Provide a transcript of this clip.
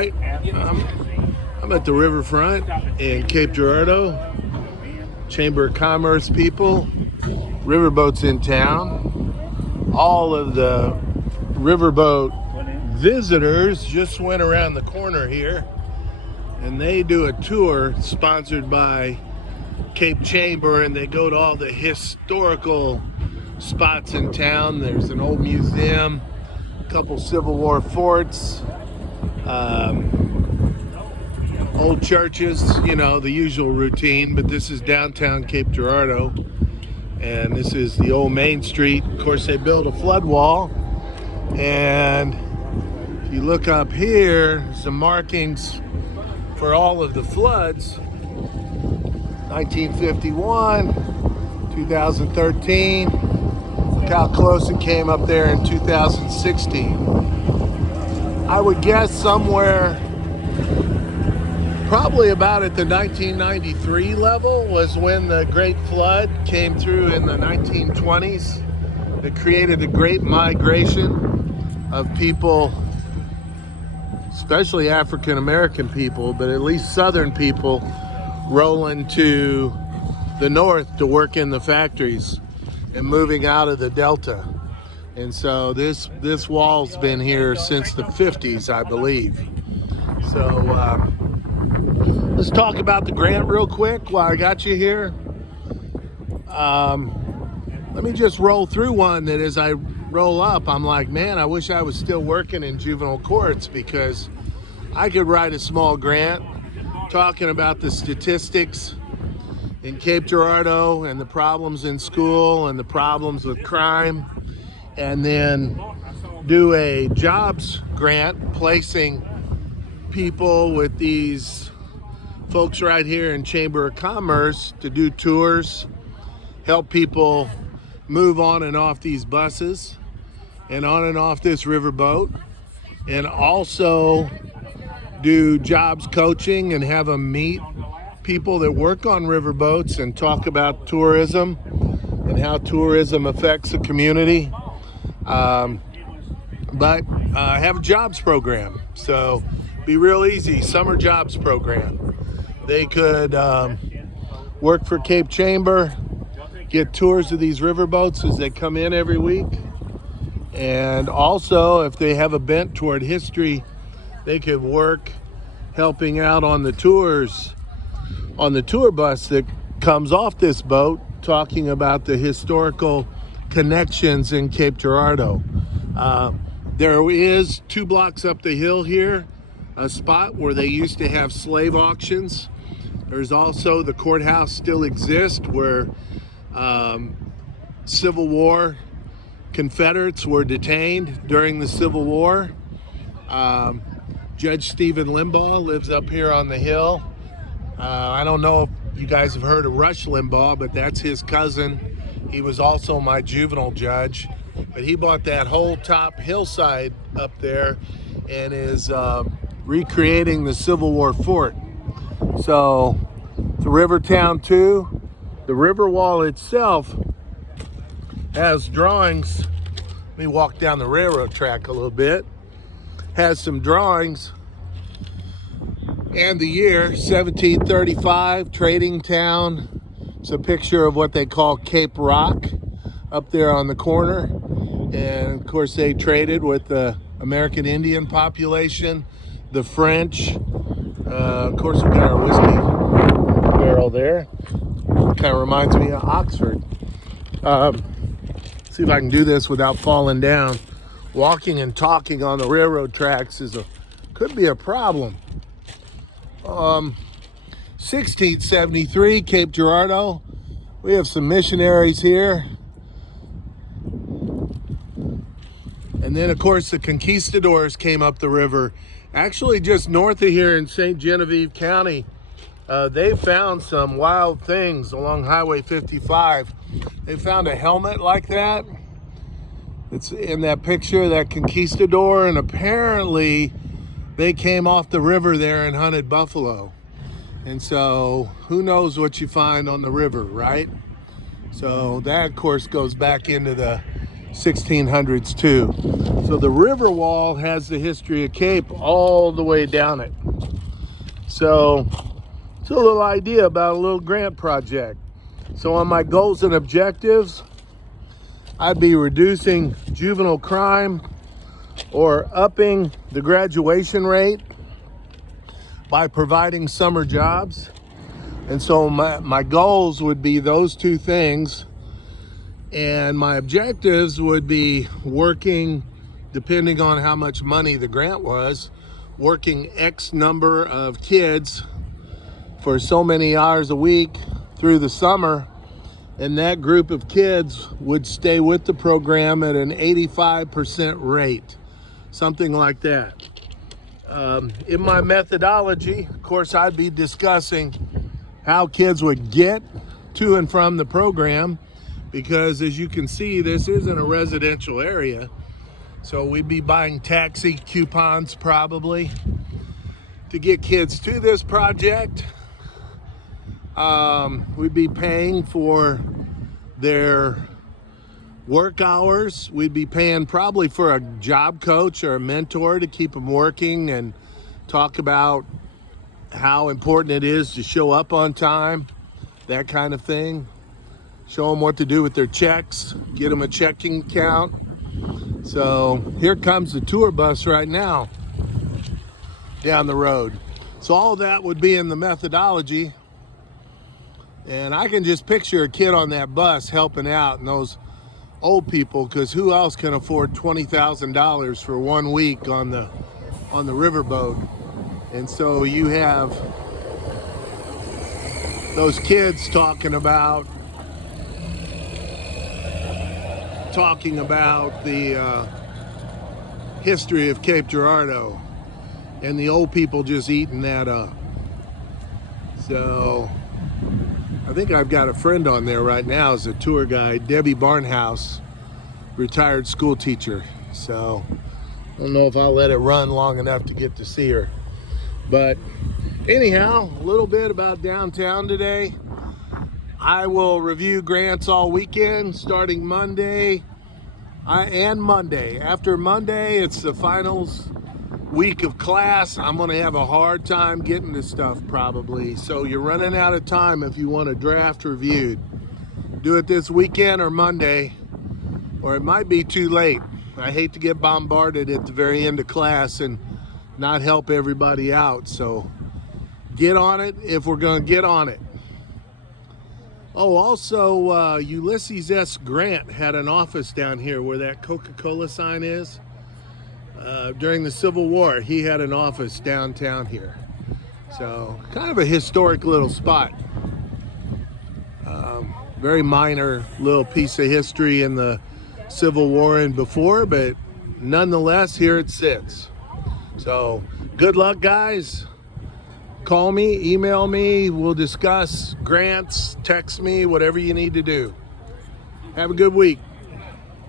right, I'm at the riverfront in Cape Girardeau. Chamber of Commerce people, riverboats in town. All of the riverboat visitors just went around the corner here, and they do a tour sponsored by Cape Chamber, and they go to all the historical spots in town. There's an old museum, a couple Civil War forts, old churches, you know, the usual routine. But this is downtown Cape Girardeau, and this is the old Main Street. Of course, they built a flood wall, and if you look up here, some markings for all of the floods. 1951, 2013. Look how close it came up there in 2016. I would guess somewhere probably about at the 1993 level was when the Great Flood came through in the 1920s. It created a great migration of people, especially African American people, but at least Southern people, rolling to the north to work in the factories and moving out of the Delta. And so this wall's been here since the 50s, I believe. So let's talk about the grant real quick while I got you here. Let me just roll through one that as I roll up, I'm like, man, I wish I was still working in juvenile courts, because I could write a small grant talking about the statistics in Cape Girardeau and the problems in school and the problems with crime, and then do a jobs grant placing people with these folks right here in Chamber of Commerce to do tours, help people move on and off these buses and on and off this riverboat, and also do jobs coaching and have them meet people that work on riverboats and talk about tourism and how tourism affects the community. But have a jobs program. So be real easy, summer jobs program. They could work for Cape Chamber, get tours of these riverboats as they come in every week. And also, if they have a bent toward history, they could work helping out on the tours, on the tour bus that comes off this boat, talking about the historical connections in Cape Girardeau. There is 2 blocks up the hill here, a spot where they used to have slave auctions. There's also the courthouse still exists, where Civil War Confederates were detained during the Civil War. Judge Stephen Limbaugh lives up here on the hill. I don't know if you guys have heard of Rush Limbaugh, but that's his cousin. He was also my juvenile judge, but he bought that whole top hillside up there and is recreating the Civil War fort. So the Rivertown 2, the river wall itself has drawings. Let me walk down the railroad track a little bit. Has some drawings and the year 1735, trading town. It's a picture of what they call Cape Rock up there on the corner. And of course they traded with the American Indian population, the French. Of course we got our whiskey barrel there. Kind of reminds me of Oxford. See if I can do this without falling down. Walking and talking on the railroad tracks could be a problem. 1673, Cape Girardeau. We have some missionaries here. And then, of course, the conquistadors came up the river. Actually, just north of here in St. Genevieve County, they found some wild things along Highway 55. They found a helmet like that. It's in that picture, that conquistador, and apparently they came off the river there and hunted buffalo. And so who knows what you find on the river, right? So that, of course, goes back into the 1600s too. So the river wall has the history of Cape all the way down it. So it's a little idea about a little grant project. So on my goals and objectives, I'd be reducing juvenile crime or upping the graduation rate by providing summer jobs. And so my goals would be those two things. And my objectives would be working, depending on how much money the grant was, working X number of kids for so many hours a week through the summer. And that group of kids would stay with the program at an 85% rate, something like that. In my methodology, of course, I'd be discussing how kids would get to and from the program, because as you can see, this isn't a residential area. So we'd be buying taxi coupons probably to get kids to this project. We'd be paying for their work hours. We'd be paying probably for a job coach or a mentor to keep them working and talk about how important it is to show up on time, that kind of thing. Show them what to do with their checks, get them a checking account. So here comes the tour bus right now down the road. So all of that would be in the methodology. And I can just picture a kid on that bus helping out, and those old people, because who else can afford $20,000 for 1 week on the riverboat? And so you have those kids talking about the history of Cape Girardeau, and the old people just eating that up. So I think I've got a friend on there right now as a tour guide, Debbie Barnhouse, retired school teacher. So I don't know if I'll let it run long enough to get to see her. But anyhow, a little bit about downtown today. I will review grants all weekend, starting Monday and Monday. After Monday, it's the finals week of class. I'm going to have a hard time getting to stuff probably. So you're running out of time if you want a draft reviewed. Do it this weekend or Monday, or it might be too late. I hate to get bombarded at the very end of class and not help everybody out. So get on it if we're going to get on it. Oh, also, Ulysses S. Grant had an office down here where that Coca-Cola sign is. During the Civil War, he had an office downtown here. So, kind of a historic little spot. Very minor little piece of history in the Civil War and before, but nonetheless, here it sits. So, good luck, guys. Call me, email me, we'll discuss grants, text me, whatever you need to do. Have a good week.